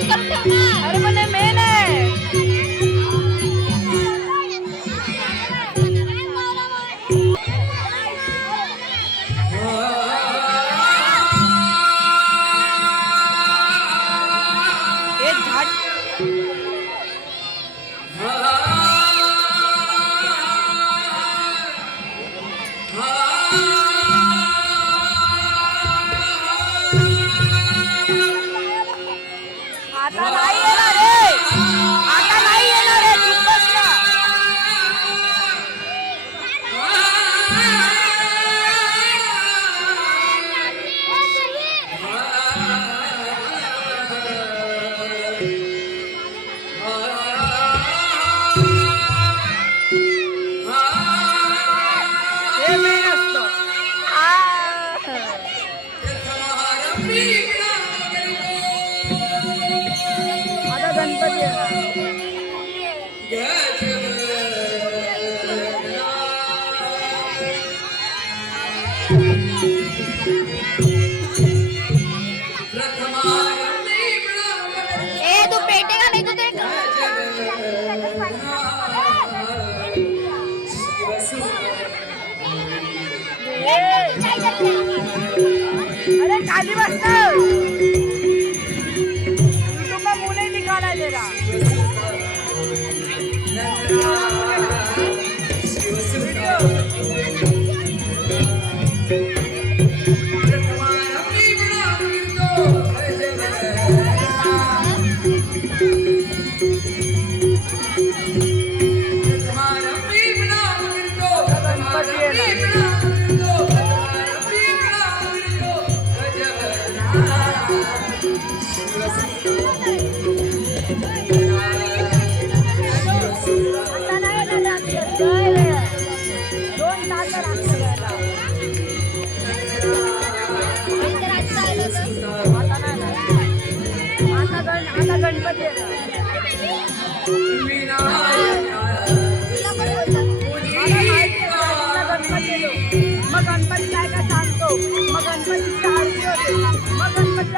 अरे पण मेन आहे. आता नाही येणार रे, आता नाही येणार रे, चुप बस ना. हे मेन असतं. आता गणपती येणार. ए तू पेटे का नाही तू ते अरे खाली बसतो तुका मुले निघाला जरा. आता गणपती मग गणपती काय काय सांगतो, मग गणपतीची आरती होते, मग गणपती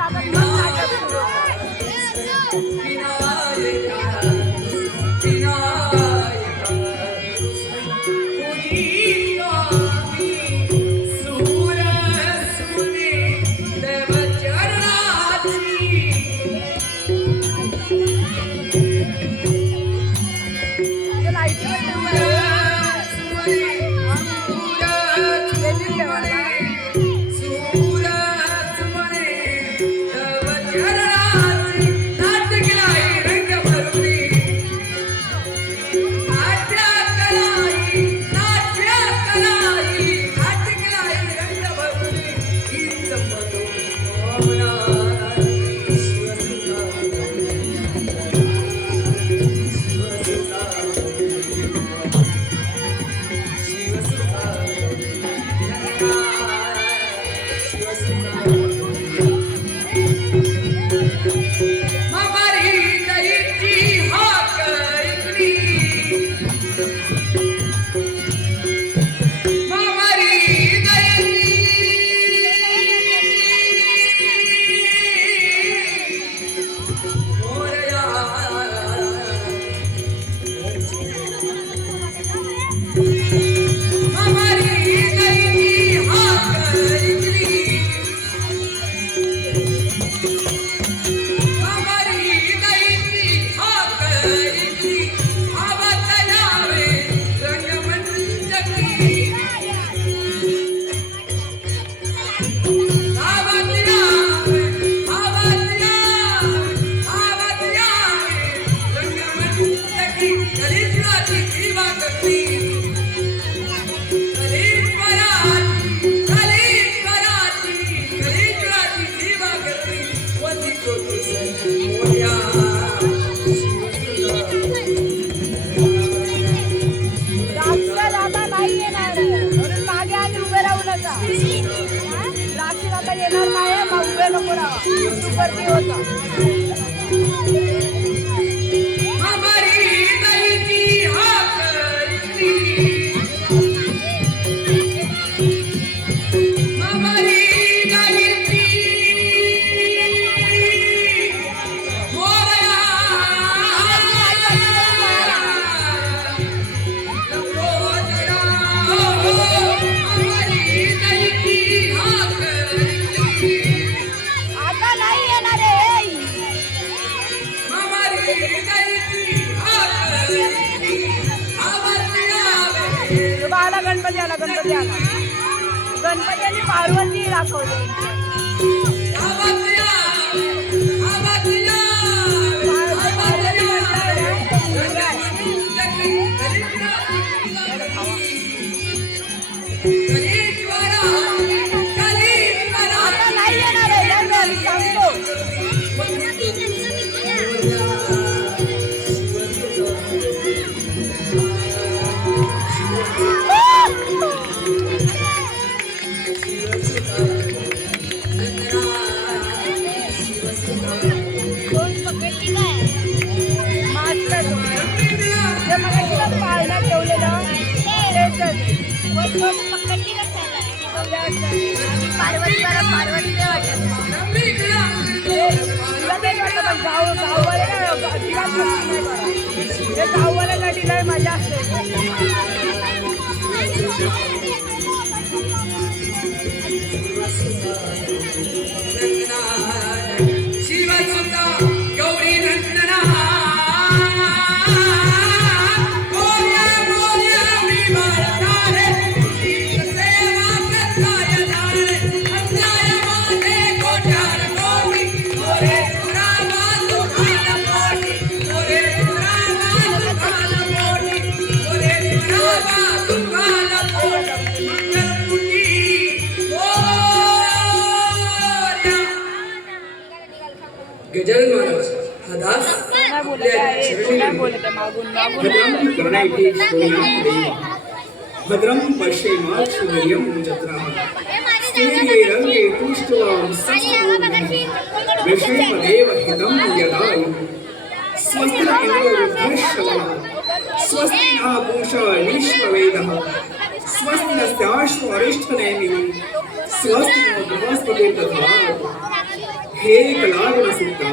आता येणार नाही मग उभे नको राहा वरती होता. आला गणपती आला गणपती आला. गणपतीने पार्वती दाखवली. आता नाही येणार आहे, मी सांगतो. पाळण्यात ठेवलेलं पार्वती गाववाल्याला दिलाय मजा असते. गजानन महाराज हा दास भद्रम पश्येमाक्षुवर्यं जत्राः स्त्रीये रंगे तुष्टवां विषयमदेव हितं यदायुः स्वस्ति न इन्द्रो वृद्धश्रवः स्वस्ति नः पूषा विश्ववेदः स्वस्ति नस्याश्व अरिष्ठनेमिः स्वस्ति नो बृहस्पतिर्दधातु. हे कलागुण सुद्धा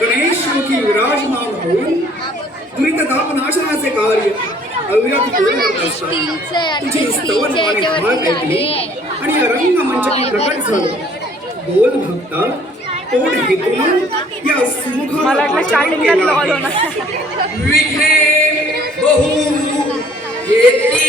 गणेशोकी विराजमान होऊन दुरित तापनाशनाचे कार्य अविरत पूर्ण करत असतात. तुझी स्तवनवाणी भाग ऐकली आणि रंगमंचकी प्रकट झालं. बोल भक्ता तोड हेतून या सुमुखाला स्टार्टिंगला लॉल होणार. विघ्ने बहु येती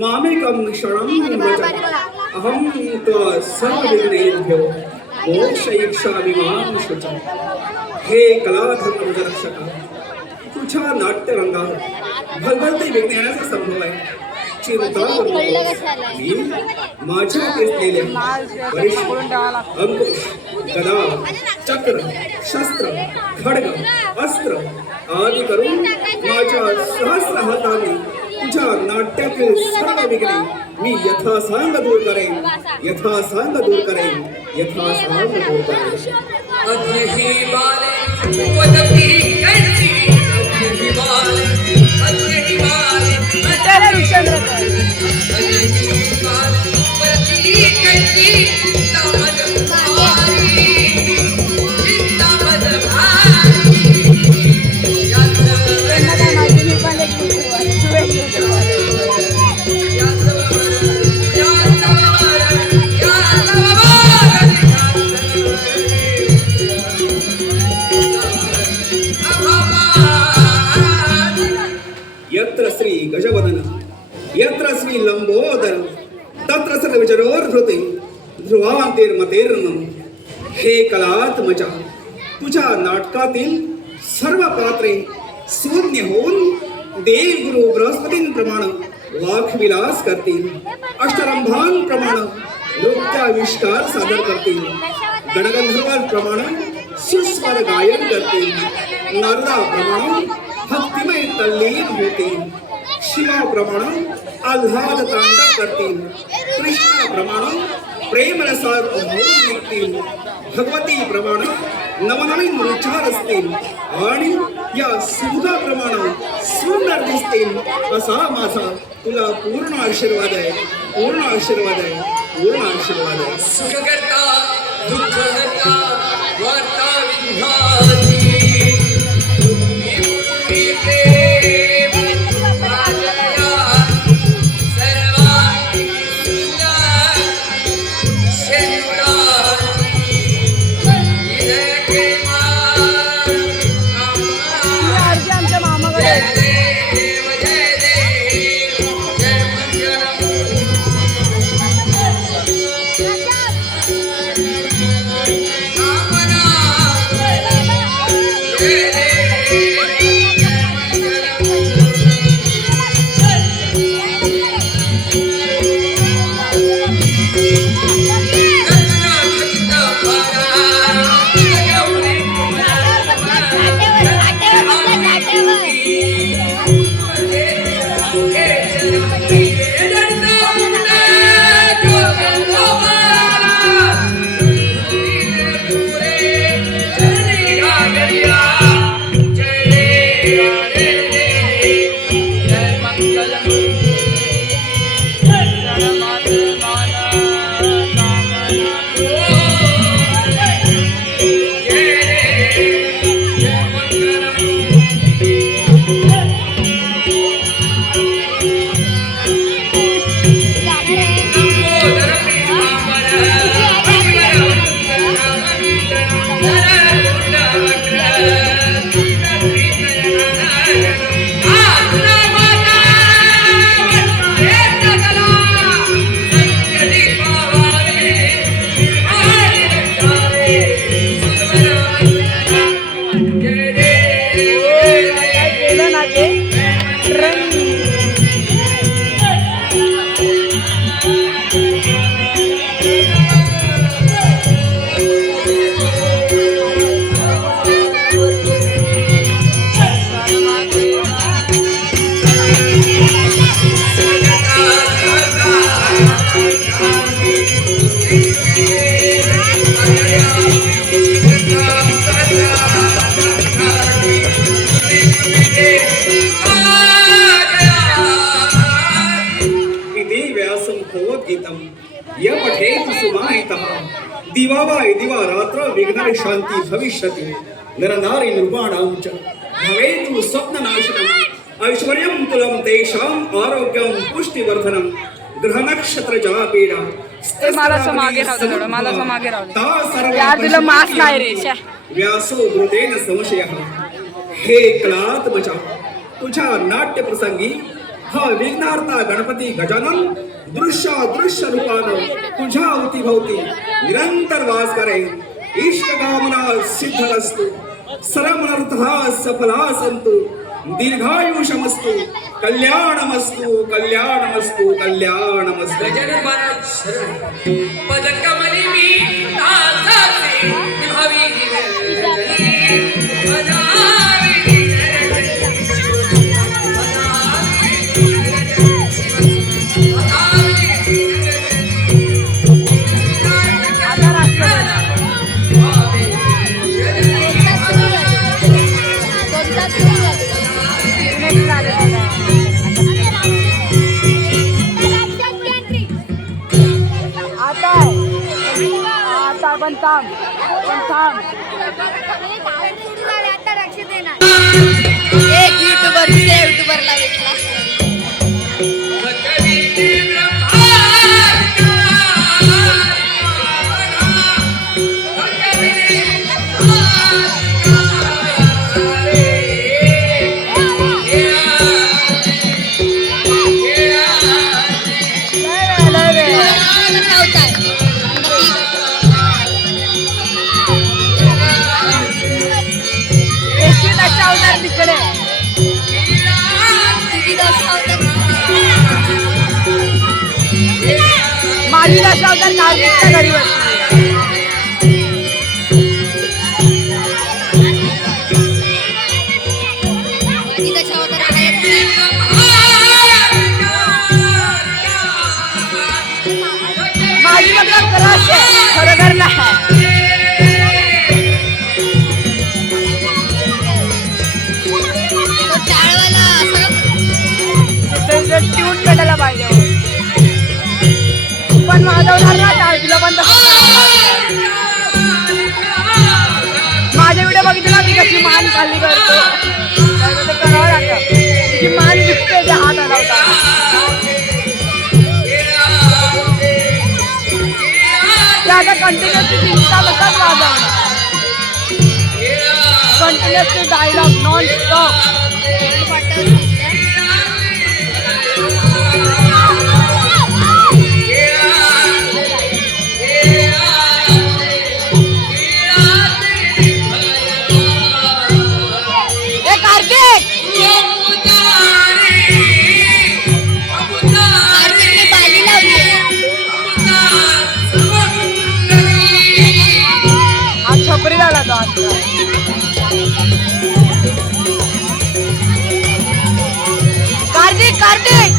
मामेकं शरणं व्रज अहं त्वा सर्वविघ्नेभ्यो मोक्षयिष्यामि मां शुचः. हे कलाधर्मरक्षक तुझ्या नाट्यरंगावर भगवंती विज्ञानाचा संभव आहे. चिंता मी माझ्या असलेल्या परिश्रम अंकुश गदा चक्र शस्त्र खड्ग अस्त्र आदि करून माझ्या सहस्र हाताने तुझ्या नाट्यातील सर्व विघ्ने मी यथासांग दूर करेन यथासांग दूर करेन यथासांग दूर करेन. अद्यहि बाले वदति कैसी अद्यहि बाले अद्यहि बाले त्याला विचारलं अद्यहि बाले वदति कैसी तामद भारी तामद भारी त्यांना काय माहिती नाही पण एक यत्र श्री गजवदन यत्र श्री लंबोदर तत्र सर्व विचारोर्धृते ध्रुवांतिर्मतेर्नम. हे कलात्मजा तुझ्या नाटकातील सर्व पात्रे शून्य होऊन देवगुरु बृहस्पतींप्रमाणे वाक्विलास करतील. अष्टरंभांप्रमाणे नृत्याविष्कार सादर करतील. गणगंधर्वांप्रमाणे सुस्वर गायन करतील. नारदाप्रमाणे भक्तिमय तल्लीन होतील, शिवाप्रमाणे आल्हाद तांडव करतील, कृष्णाप्रमाणे प्रेम रसात ओघळून निघतील, भगवतीप्रमाणे नवनवीन विचार असतील आणि या सुधाप्रमाणे सुंदर दिसतील असा माझा तुला पूर्ण आशीर्वाद आहे, पूर्ण आशीर्वाद आहे, पूर्ण आशीर्वाद आहे. सुखकर्ता दुःखहर्ता वार्ता विघ्नाची तुम्ही प्रेम राजया सर्वांगी सुंदर शेनुराची इदके ही आरती आमच्या मामाकडे आहे. देव जय देव जय मंगलम काय केलं ना ते रंग. इति व्यासं भगवद्गीतं य पठेत् सुमाहितः दिवावाय दिवा रात्र विघ्न शांती भविष्यति नरनारी नृपाणां च भवेतु स्वप्ननाशनम् ऐश्वर्यं तुलं तेषाम् आरोग्यं पुष्टिवर्धनं ग्रहनक्षत्र पीडा मला असं मागे राहू दे थोडं, मला असं मागे राहू दे. यार तुला मास नाही रे शा. व्यासो वृतेन संशयः हे कलात्मजा तुझ्या नाट्य प्रसंगी हा विघ्नार्था गणपती गजानन दृश्य रूपानं तुझ्या अवतीभोवती निरंतर वास करे. इष्टकामना सिद्धरस्तु सर्वमनर्थः सफला सन्तु दीर्घायुषमस्तु कल्याणमस्तु कल्याणमस्तु कल्याणमस्तु. गजानन महाराज शरण पदकमली मी नाथाचे निभावी गिरजनी अनावी आता पण थांब, पण थांब. एक युट्यूबर दुसऱ्या युट्यूबरला भेटला. तिकडे माझी दशावतार कार्तिकच्या घरी बसली. का क्रश आहे, खरोखर नाही. तो टाळवाला असं ट्यून भेटायला पाहिजे. पण वाजवणार ना टाळ, तुला पण तसं करावं लागतं. माझे व्हिडिओ बघितला मी कशी मान खाली करतो, तर ते करावं लागतं. तुझी मान दिसते ते हात हलवता. ते आता कंटिन्युअसली चिंता बसत वाजवणार, कंटिन्युअसली डायलॉग नॉन स्टॉप. छपरी झाला तो आता. कार्तिक कार्तिक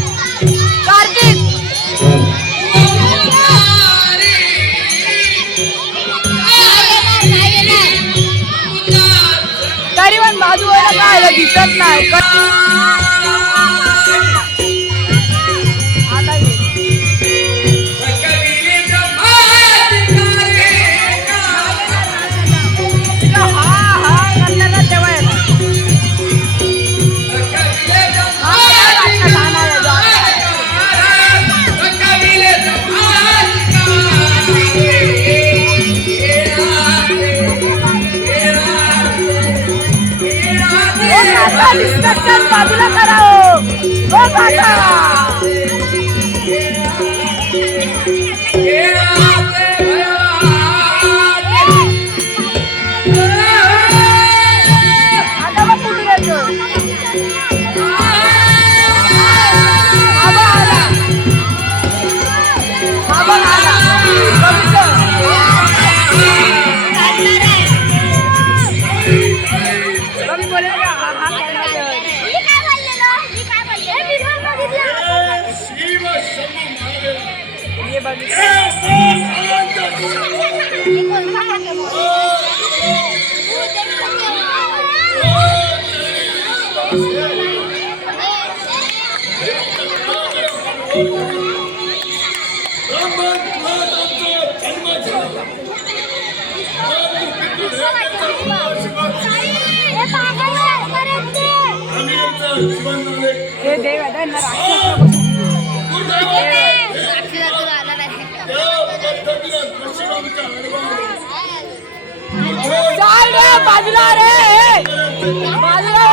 कार्तिक तरी पण बाजूला काय दिसत नाही. डिस्कशन बाजूला करा हो काका. आता मग कुठे येतो आला हे देव आहे ना बाजूला रे बाजूला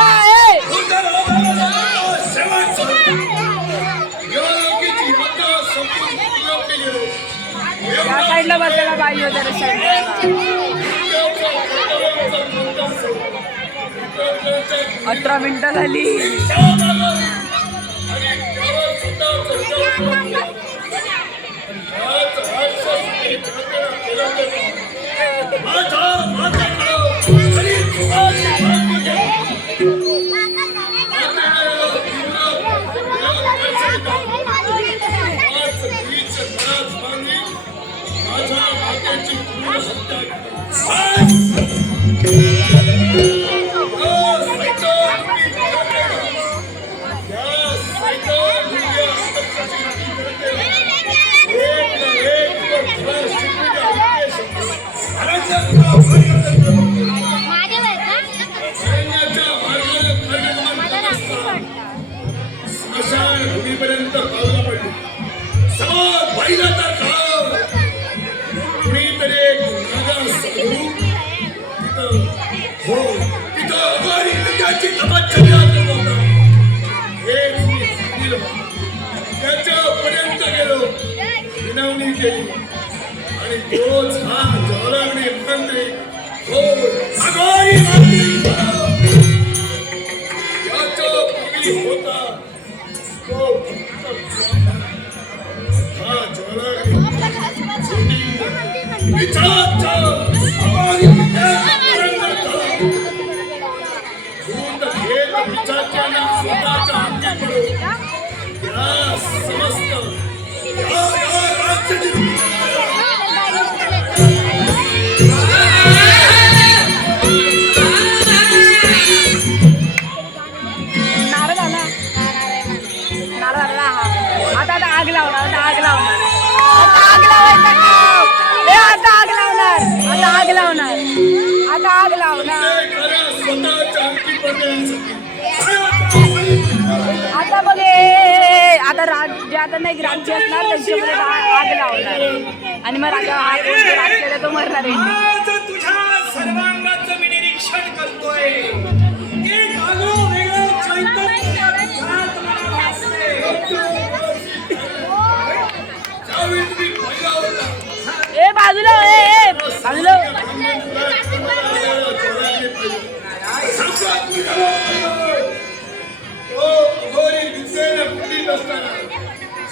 या साईडला बसायला पाहिजे होतं. 18 मिनिटं झाली. आणि तोच हा ज्वालाग्नी मंत्री हो याच्या पूर्वी होता तो हा ज्वालाग्नी विचाराचा हमारी भूत घेत विचारच्या स्वतःच्या अंगी पडो या समस्त या राज्याची जे आता नाही राज्य असणार त्यांच्यामध्ये आग लावणार आणि मग राजा हा कोण जो राजकारणी तो मरणार आहे. आज तुझ्या सर्वांगाचं मी निरीक्षण करतोय. एक आगळं वेगळं चैतन्य तुझ्यात मला भासते. त्यावेळी तुम्ही पहिला होता. ए बाजूला ए बाजूला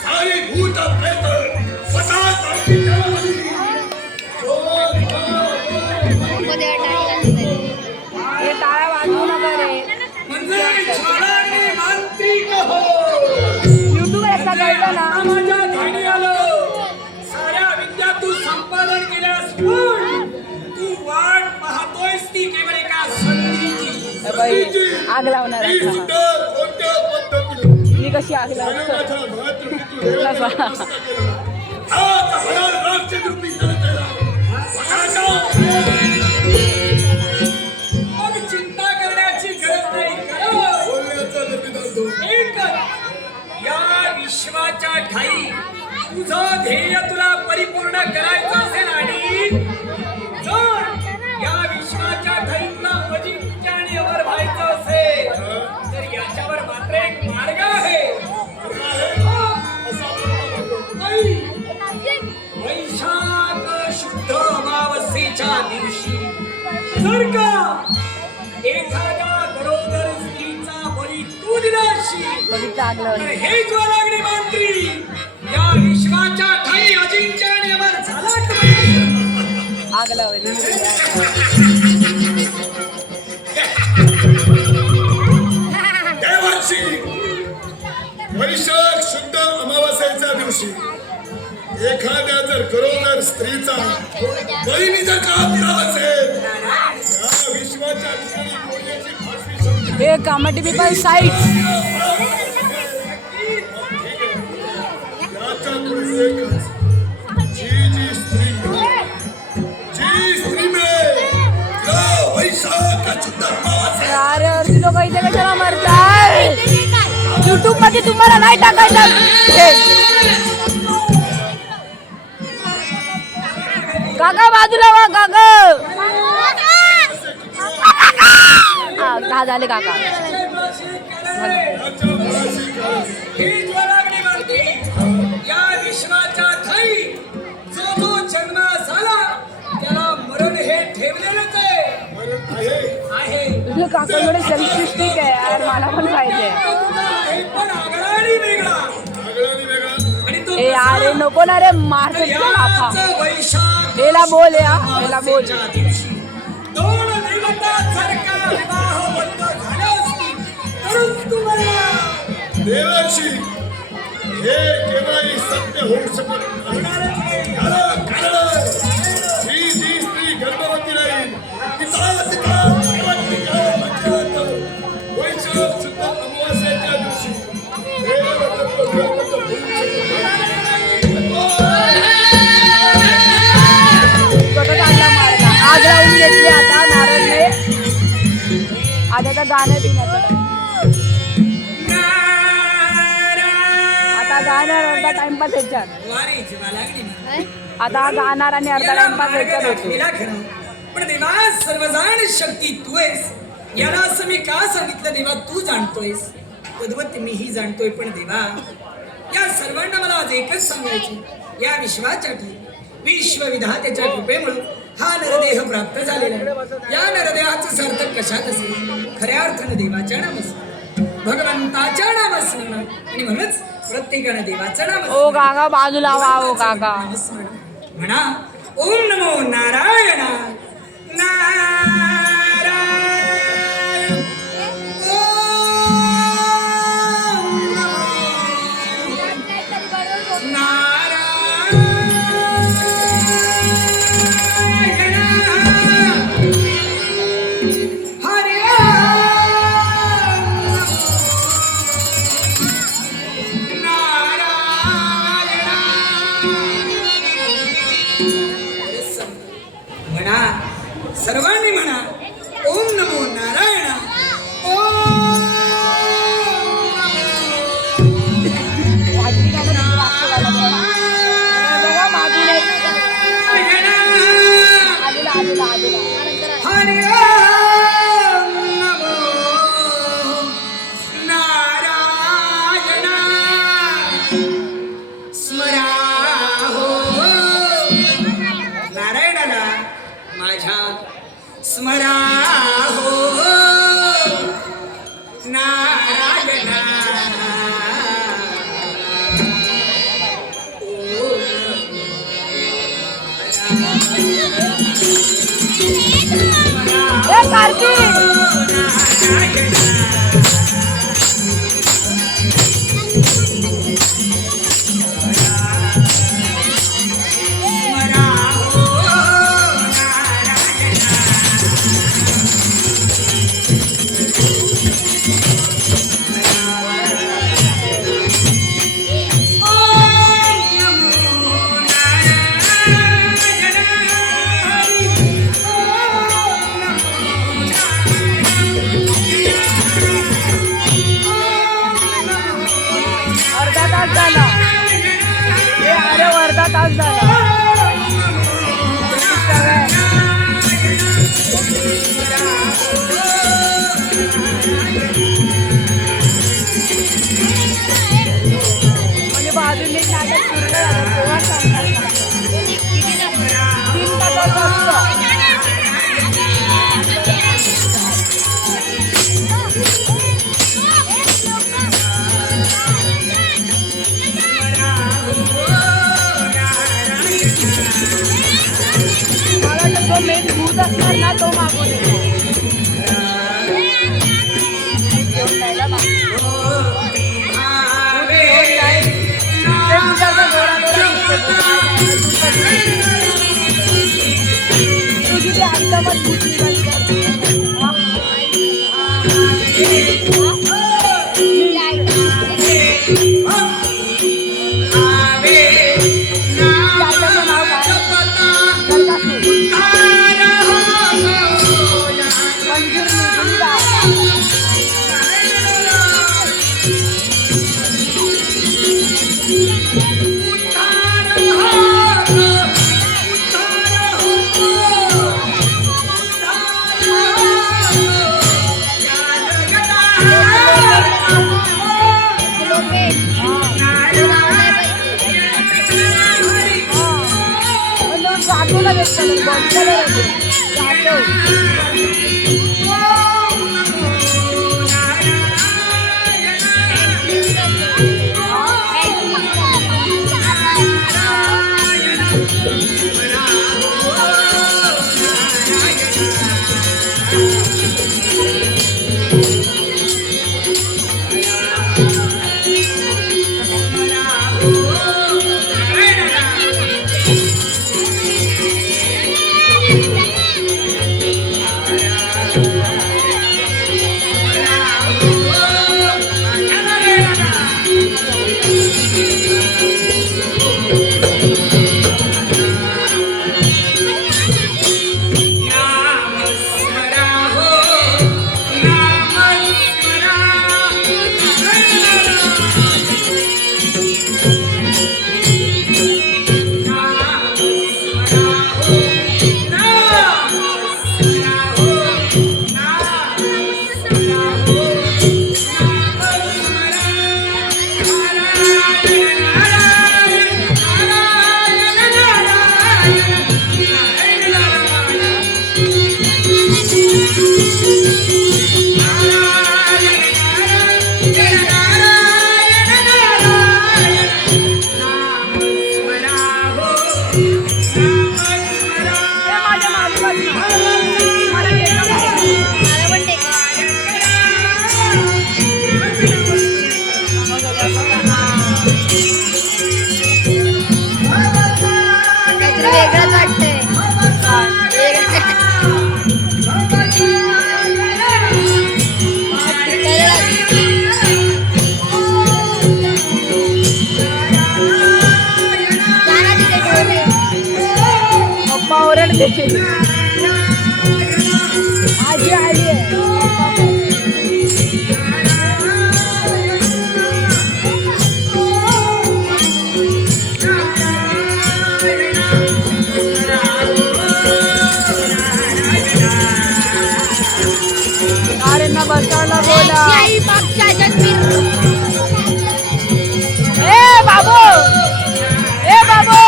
सारी भूत प्रेत स्वतःच अग्नीच्या आली. मध्ये टाळी हे टाळ्या वाजवू नका रे. म्हणजे ज्वालाग्नी मांत्रिक हो. युट्यूब याचा कळलं ना. माझ्या ध्यानी आलं. साऱ्या विद्या तू संपादन केल्यास पण तू वाट पाहतोयस ती केवळ एका संधीची. बाई, आग लावणार ती आता. सुद्धा कोणत्या पद्धतीने मी कशी आग लावतो. माझ्या मातृपितृ देवाचा नमस्कार केला. हात हजार राक्षस रूपी करत आहे. मग चिंता करण्याची गरज नाही. बोलण्याचा निर्विधान तो. एकच या विश्वाच्या ठाई तुझं ध्येय तुला परिपूर्ण करायचं असेल आणि जर या विश्वाच्या ठाई तुला अजिंक्य आणि अमर व्हायचं असेल तर याच्यावर मात्र एक मार्ग आहे. ऐ, वैशाख शुद्ध अमावस्येच्या दिवशी जर का एखाद्या गरोदर स्त्रीचा बळी तू दिलाशी बघितलं आग तर लावली. हे ज्वालाग्नी मंत्री या विश्वाच्या ठाई अजिंक्य आणि अमर झाला की नाही? आग लावली. देवाची वैशाख शुद्ध अमावास्येच्या दिवशी एखाद्या जर गरोदर स्त्रीचा बहिणी जर का दिला असेल त्या विश्वाच्या ठिकाणी बोलण्याची फारशी शक्ती हे कामाटी पीपल साईट. याच्या पुढे एकच जी स्त्री मिळेल तिला वैशाख शुद्ध अमावास्या अरे अर्धी लोक इथे कशाला मरतात. युट्यूब मध्ये तुम्हाला नाही टाकायचं. काका बाजूला वा काका. का झाले काका. हे ज्वालाग्नी मंत्री या विश्वाच्या ठाई जो जो जन्म झाला त्याला मरण हे ठेवलेलंच आहे. तुझे काकाकडे सेल्फी स्टिक आहे यार. मला पण पाहिजे. हे पण आगळाने वेगळा आणि तो ए अरे नको ना रे मारते लाफा. याच वैशाख याला बोल याला बोल. च्या दिवशी दोन देवता जर का विवाहबद्ध झाल्या असतील तरच तुम्हाला देवाची हे केव्हाही सत्य होऊ शकत नाही. कारण जी स्त्री गर्भवती राहील तिचाच काळ शेवटची काळ म्हणतात. वैशाख शुद्ध अमावास्येच्या दिवशी देवदत्त ब्रह्मदत्त होऊ स्वतः चांगला मारला. आग लावून घेतली आता नारळने. आता आता गाणं पिण्याचं. आता गाणार अर्धा टाइमपास ह्याच्यात. वारे ज्वालाग्नी मंत्री आता गाणार आणि अर्धा याला टाइमपास मार्ग ह्याच्यात होतो. दाखविला खरं पण देवा सर्वजाण शक्ती तू आहेस. याला असं मी का सांगितलं देवा तू जाणतोयस तद्वत मीही जाणतोय. पण देवा या सर्वांना मला आज एकच सांगायचे या विश्वाच्या ठाई विश्वविधात्याच्या कृपेमुळे हा नरदेह प्राप्त झालेला आहे. या नरदेहाचं सार्थक कशात असेल खऱ्या अर्थानं देवाच्या नामस्मरण भगवंताच्या नामस्मरण आणि म्हणूनच प्रत्येकानं देवाचं नाम ओ काका बाजूला वा ओ काका. म्हणा ओम नमो नारायण नारायण ओम नमो नारायण हरे म्हणा सर्वांनी म्हणा ओम नमो नारायण ओम नमो माझ्या स्मरा हो नारायणा ए कार्तिक अर्धा तास झाला ए अरे अर्धा तास झाला म्हणजे बाजूने एक नाटक सुरू झालं तेव्हा सांगतात 3 तासाचं असतं मला तर जो मेन भूत असणार ना तो मागून येतो घेऊन जायला मागून ते तुझ्याचा गोरा तुझी ते एकदमच भूत आजी आली आहे. बसायला बोला. ए बाबू, ए बाबू,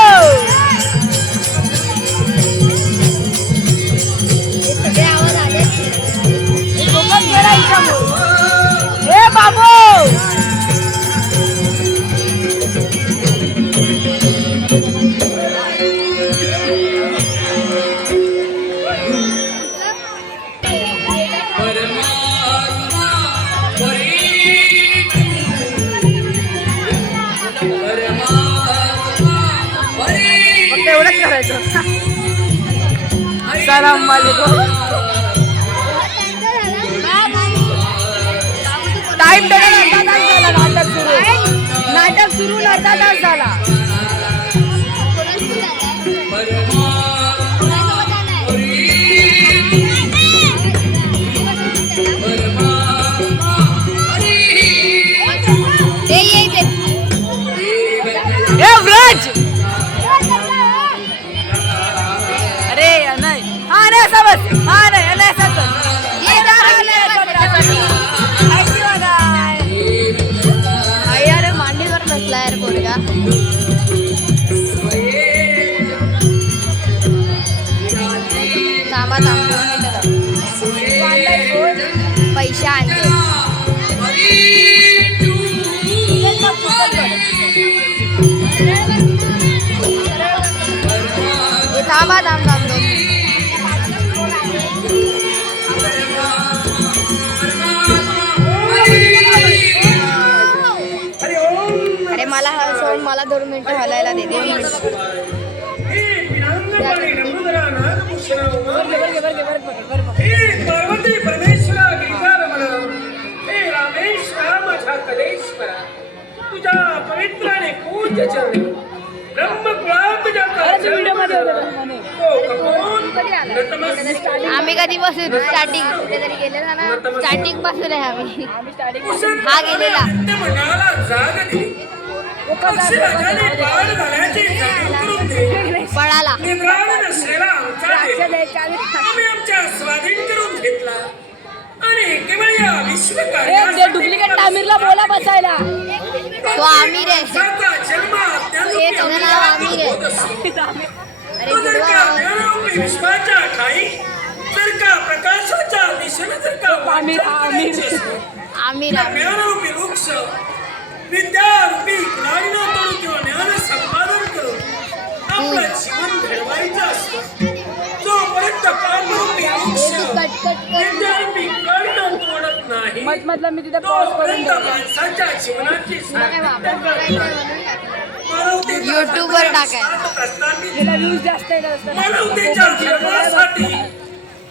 कमाल आहे गं. टाइम अर्धा तास झाला नाटक सुरू अर्धा तास झाला. ए व्रज अरे नाही हा नाही असा बस हा नाही नाही असा बस. अरे मांडीवर बसला यार पोरगा. थांबा पैसे आणले. थांबा अरे मला सोड मला 2 मिनिटं हलायला दे. पार्वती परमेश्वरा गिरिजारमण हे रामेश्वरा माझा कलेश्वरा तुझ्या पवित्र आणि पूज्य चरणी ब्रह्मकुळात आम्ही कधी बसून स्टार्टिंग कुठेतरी गेलेला ना. स्टार्टिंग पासून आहे आम्ही. हा गेलेला मनाला जाग दिली पक्षीराजाने बाळ घालायची जाणीव करून दिली. पळाला निद्राण नसलेला आमचा देव आम्ही आमच्या स्वाधीन करून घेतला आणि केवळ या विश्व कार्यासाठी डुप्लिकेट तामीरला बोला बसायला. तो आमिर आहे. माणसाचा जन्म हे तुझं नाव आमिर आहे. अरे तो जर गुडवा का ज्ञानरूपी विश्वाच्या ठाई जर का प्रकाशाच्या दिशेने जर का आमिर आमिर आहे. ज्ञानरूपी वृक्ष विद्यारूपी ज्ञानीनं तोडून किंवा ज्ञान संपादन करून आपलं जीवन घडवायचं असतं. जोपर्यंत कामरूपी वृक्ष विद्यारूपी ज्ञानीनं तोडत नाही मतलब मी तिथे पॉज करून तोपर्यंत माणसाच्या जीवनाची सार्थकता कळत नाही. मानवतेचा YouTubeवर टाकाय. प्रस्थापित त्याला व्ह्यूज जास्त येतात. मानवतेच्या जन्मासाठी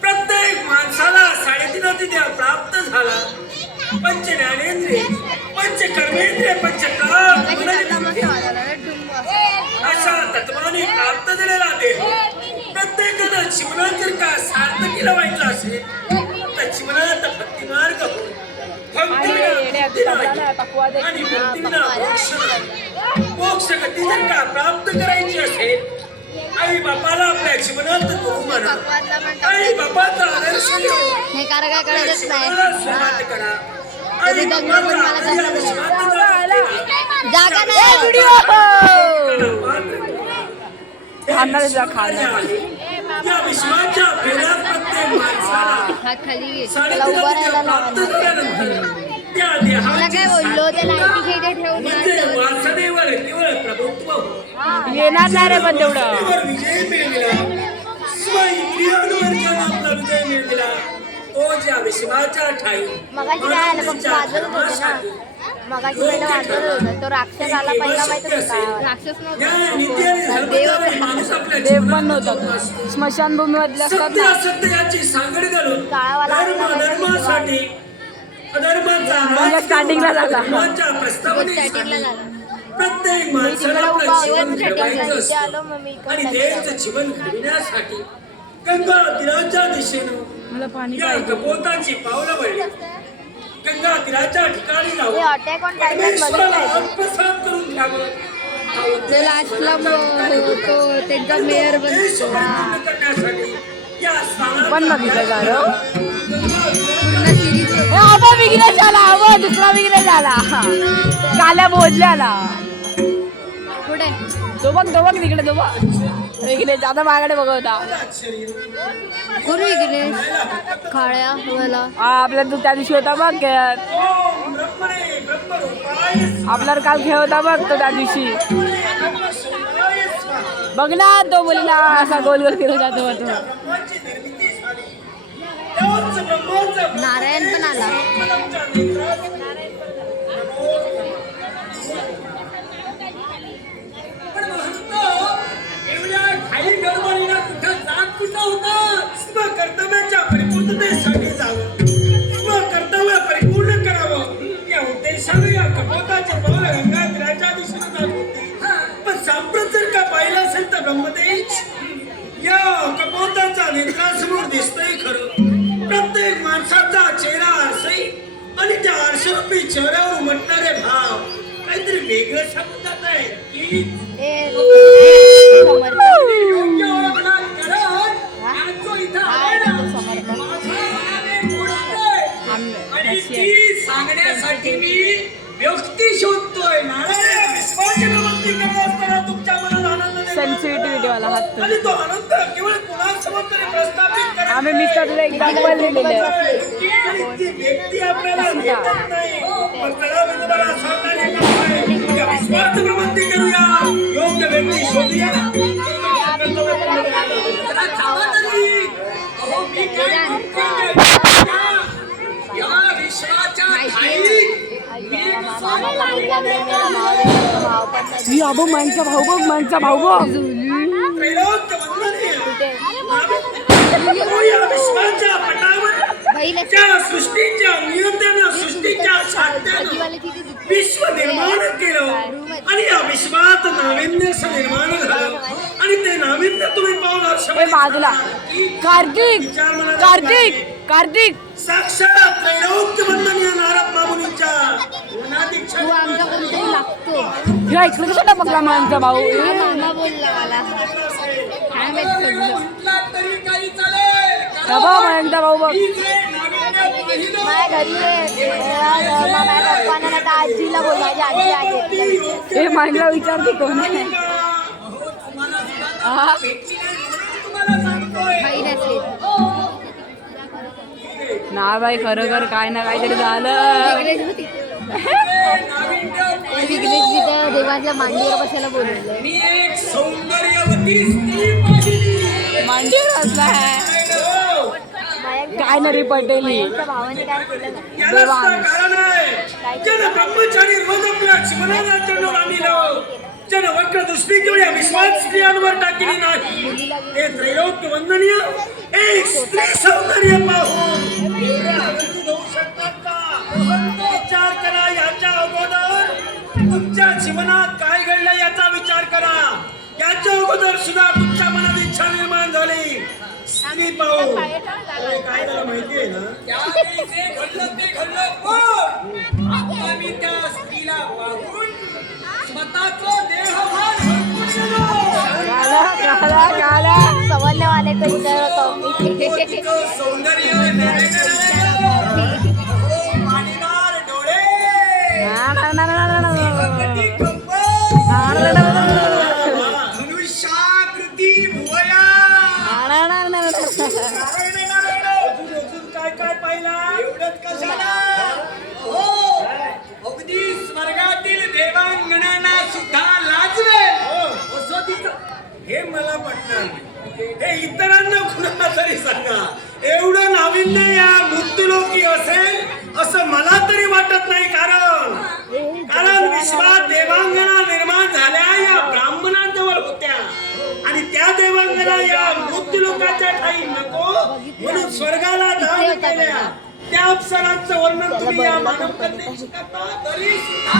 प्रत्येक माणसाला 3.5 अतिद्या प्राप्त झाला. पंच ज्ञानेंद्रिय पंच कर्मेंद्रिय पंच काल अशा तत्वाने प्राप्त झालेला देह प्रत्येकानं जीवनात जर का सार्थकीला व्हायचं असेल तर जीवनात भक्तिमार्ग हो. आणि भक्तीविना मोक्ष नाही. मोक्ष गती जर का प्राप्त करायची असेल आई बापाला आपल्या जीवनात गुरु माना. आई बापाचा आदर्श घेऊन हे कार काय कळतच जीवनाला नाही. सुरुवात करा. आई बापाचा आदर्श जागा नाही. व्हिडिओ या विश्वाच्या फेऱ्यात प्रत्येक माणसाला हा खाली त्याला साडेतीन उभा अतिद्या राहायला प्राप्त लावा. झाल्यानंतर त्या मला देहाची काय बोललो ते लाईटी खेळते ठेवून म्हणजे वासनेवर केवळ प्रभुत्व हो. येणार नाही रे पण तेवढं. वासनेवर विजय मिळविला इंद्रियांवर ज्यानं आपला विजय मिळविला तो ज्या विश्वाच्या ठाई मगाशी काय आलं फक्त वाजत होतं ना. मगाशी पहिला वाजत होतं. तो राक्षस आला पहिला माहितच होता. राक्षस नव्हता देव पण नव्हता तो. स्मशानभूमी मधले असतात सत्य ना. असत्याची सांगड घालून काळावाला धर्म धर्मासाठी अधर्माचा मला स्टार्टिंगला झाला. धर्माच्या प्रस्तावनेसाठी स्टार्टिंगला झाला. प्रत्येक मी माणसाला तिकडे आपलं उभा जीवन होतो घडवायचं तिथे आलो मग मी आणि इकडे त्यांचं जीवन घडविण्यासाठी गंगा तीराच्या दिशेनं मला पाणी या कपोताची पावलं वळली. गंगा तीराच्या ठिकाणी हे जाऊन अटॅक ऑन टायटन परमेश्वराला बघितलंय. आत्मसात करून घ्यावं हा ते लास्टला तो त्यांचा मेयर उद्देश बनतो. पूर्ण करण्यासाठी या स्थानात पण बघितलं झालं. पूर्ण सिरीज अबो विघ्नेश झाला. अबो दुसरा विघ्नेश झाला. गाल्या बोलल्याला. पुढे तो बघ तिकडे तो बघ. विघ्नेश आता माझ्याकडे बघवता. कोण विघ्नेश काळ्या मला आपल्या तू त्या दिवशी होता बघ खेळत. आपल्यावर काल खेळ होता बघ तो त्या दिवशी. बघ ना तो मुलीला असा गोल गोल फिरत जातो तो. नारायण पण आला. एवढ्या घाई गडबडीनं कुठं जात कुठं होतं ब्रह्मतेज या कपोताच्या नेत्रासमोर दिसतंय खरं. प्रत्येक माणसाचा चेहरा आरसई आणि त्या आरशारूपी चेहऱ्यावर उमटणारे भाव काहीतरी वेगळं सांगून जात आहे की समर्थ योग्य ओळखला करण आज जो इथं आलाय ना, समर्थ माझ्या मनाने गोष्ट आणि ती सांगण्यासाठी मी व्यक्ती शोधतोय. नारायण विश्वाची नमस्ती करत असताना तुमच्या मनात आनंद निर्माण सेन्सिटिव्हिटी वाला हात झाला. आणि तो आनंद केवळ कुणासमोर तरी प्रस्थापित करायचा आम्ही मिस्टरला एक्झाम्पल दिलेले आणि ती व्यक्ती आपल्याला भेटत नाही. पण चला मी तुम्हाला सावधानी करतोय. या विश्वाची नमस्ती करूया, योग्य व्यक्ती शोधूया. जरा थांबा तरी. अहो, मी काय म्हणतोय? या विश्वाच्या खाली मी अबो माणसा भाऊ बघ माणसा भाऊ बघ त्रैलोक्य वंदनीय. हो, या विश्वाच्या पटावर त्या सृष्टीच्या नियंत्रण सृष्टीच्या साध्यानं विश्व निर्माण केलं आणि या विश्वात नाविन्य निर्माण झालं आणि ते नाविन्य तुम्ही पाहून ए बाजूला कार्तिक कार्तिक कार्तिक साक्षात त्रैलोक्य वंदनीय नारद बाबूंच्या अनादीक्षा तू आमचा कोणतरी लागतो. ह्या इकडे कसा टपकला माणसा भाऊ हा मामा बोलला मला काय माहित सगळं. म्हटला तरी काही चालेल. बाबा माणसा भाऊ बघ मी जे नाविन्य पाहिलं, माझ्या घरी माझ्या पप्पांना ना त्या आजीला बोल माझी आजी आहे हे माणला विचारते कोण आहे अहो, तुम्हाला सुद्धा हा? आता भेटली नाही म्हणून तुम्हाला सांगतोय. काही नसेल ना बाई खरोखर काय ना काहीतरी झालं विघ्नेश तिथं देवाच्या मांडीवर बसायला बोलवलंय. मी एक सौंदर्यवती स्त्री पाहिली. मांडीवर असलाय काय ना रे पटेली माझ्या भावाने काय केलं नाही. यालाच तर कारण आहे. ज्यानं ब्रह्मचारी रोज आपल्या शिवनाला चढवून आणलं, ज्यानं वक्र दृष्टी घेऊन या विश्वास स्त्रियांवर टाकली नाही, हे त्रैलोक्य वंदनीय एक स्त्री सौंदर्य पाहून एवढ्या आनंदी होऊ शकतात का? विचार करा. याच्या अगोदर तुमच्या जीवनात काय घडलं याचा विचार करा. याच्या अगोदर सुद्धा तुमच्या मनात इच्छा निर्माण झाली स्त्री पाहून. काय झालं माहिती आहे ना? त्यावेळी जे घडलं ते घडलं, पण आता मी त्या स्त्रीला पाहून स्वतःचा देहभान हरपून गेलो. सवरण्यावाले तो विचारत होतो मी. तिचं सौंदर्य नयनरम्य. अहो, मानेदार डोळे, कटी कंबर, मनुष्याकृती भुवया. अजून काय काय पाहिला? एवढंच कशाला? हो, अगदी स्वर्गातील देवांगणांना सुद्धा लाजवेल असं तिचं. हे मला पटणार नाही. हे इतरांना कुणाला तरी सांगा. एवढं नाविन्य या मृत्यूलोकी असेल असं मला तरी वाटत नाही. कारण विश्वात देवांगना निर्माण झाल्या या ब्राह्मणांजवळ होत्या आणि त्या देवांगना या मृत्यूलोकाच्या ठाई नको म्हणून स्वर्गाला दान केल्या. त्या अप्सरांचं वर्णन तुम्ही या मानव कन्येशी करता. तरी सुद्धा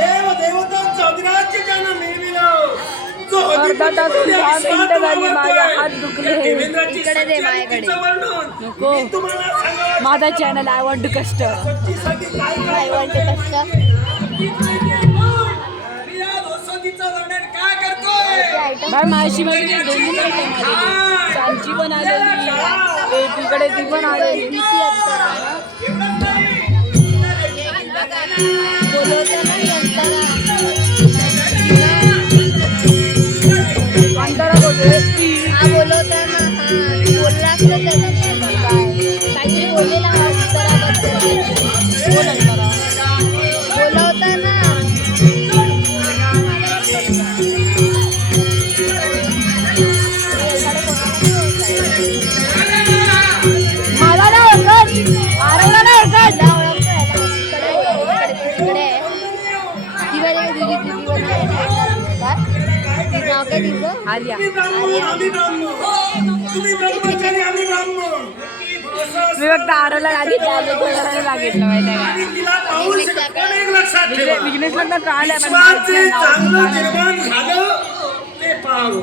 देव देवतांचं अग्राह्य ज्यानं मिळविलं, जो अर्धा तास अधिपती दहा विश्वात मिनिटं झाली, वावरतोय, माझे हात दुखले. त्या देवेंद्राची इकडे दे सच्ची माझ्याकडे. भक्तीचं वर्णन नको. मी तुम्हाला सांगावं. माझा चॅनल आय वॉन्ट टू कष्ट सच्चीसाठी काय काय काय वाटते कष्ट मी या दोसोदीचं वर्णन का करतोय? बाय माझी बघितली दोन्ही सांची पण आलेली ए, तिकडे ती पण आलेली किती अंतर आहे? एवढंच नाही. बोलवतं ना यंत्रणा. अंतरा बोलते हा बोलवता ना. हा बोलला असतं त्याने काहीतरी बोललेला हा उत्तरात बोल अंतरा बोलवता ना. मला नाही ओळखत आरवला नाही ओळखत तिकडे नाव काय तिचं? आलिया तुम्ही ब्राह्मण, आम्ही ब्राह्मण. तुम्ही ब्रह्मचारी, आम्ही ब्राह्मण. असं मी फक्त आरवला लागितलं आलं कोणाला लागितलं माहिती आहे आणि तिला पाहू शकत. पण एक लक्षात ठेवा. का विघ्नेश लग्न कळालं विश्वाचे चांगलं निर्माण झालं ते पाहावं.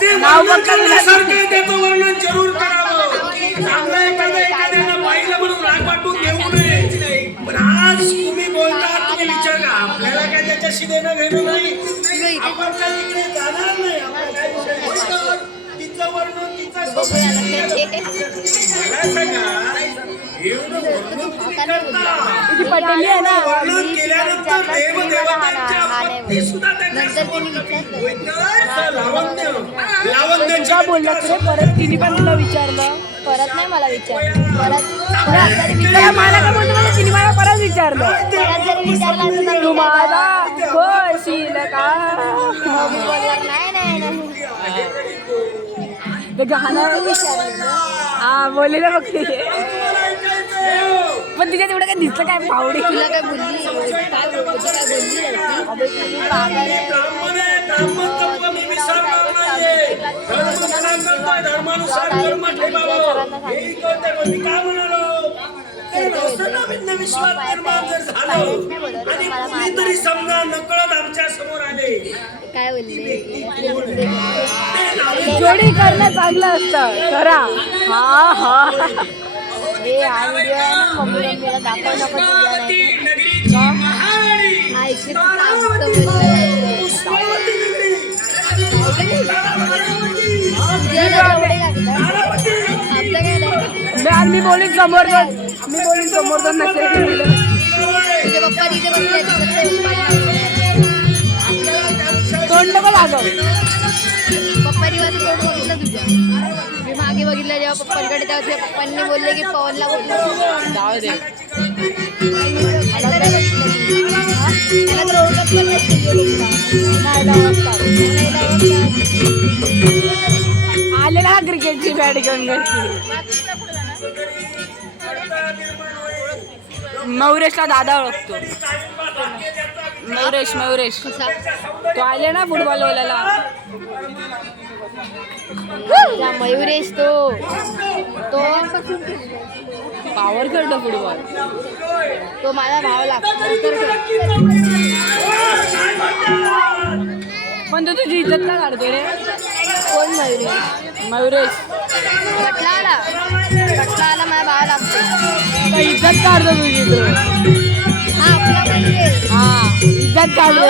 ते नाव वर्णन पण कमी करण्यासारखं त्याचं वर्णन जरूर करावं. चांगलं एखाद्यानं पाहिलं म्हणून राग वाटून घेऊ नये. पण आज तुम्ही बोलता, तुम्ही विचार करा, आपल्याला काय त्याच्याशी देणं घेणं नाही. आपण काय तिकडे जाणार नाही. आपण काय विषय बोलणार. तिचं वर्णन, तिचा बघूया शब्द. ना. मला सांगा, एवढं वर्णन तुम्ही करता. ती पटेली आहे ना. वर्णन केल्यानंतर देवदेवतांच्या आपत्ती सुद्धा नंतर त्यांनी विचारलं लावण्याची तुला बोलला रे परत तिने पण तुला विचारलं. परत नाही मला विचारलं. परत तुला मला काय बोलतो म्हणजे तिने मला परत विचारलं. जरी विचारलं असतं तर तू मला बोलशील का? मी बोलणार नाही नाही नाही. ते गाणं विचारलं हा बोलले ना बघ ते. पण तिच्या तेवढं काय दिसलं काय पावडी. तुला काय बोलली काय बोलली अबे तुम्ही पागल आहे. धर्मानुसार कर्म ठेवावं. हे कळतंय. मी काय म्हणालो, विश्वास निर्माण जर झालं आणि कोणीतरी समजा नकळत आमच्या समोर आले, काय बोलले जोडी करणं चांगलं असतं करा. हा हा हे आयडिया मम्मीला दाखव नको तुझ्या नाही नगरीची महाराणी ऐकते तू बोललं पुष्पावती नगरी, मी बोलीन समोर नसेल. तुझे पप्पा तिथे बसले तोंड नको लागव. पप्पा रिवाचं तोंड बघितलं तुझ्या. मी मागे बघितलं जेव्हा पप्पांकडे तेव्हा तुझ्या पप्पांनी बोलले की पवनला बोललं जाऊ दे. त्याला तर ओळखत पण नाही ओळखतात. आलेला क्रिकेटची बॅट घेऊन घरी. मयुरेशला दादा ओळखतो. मयुरेश तो आले ना फुटबॉल बोलायला. मयुरेश तो पावर खेळतो फुटबॉल. तो माझा भाव लागतो. पण तो तुझी इज्जत का काढतो रे? कोण मयुरेश गटला आला माझा भाव लागतो. इज्जत काढतो तुझी तो. हा आपला म्हणजे हा इज्जत काढतो.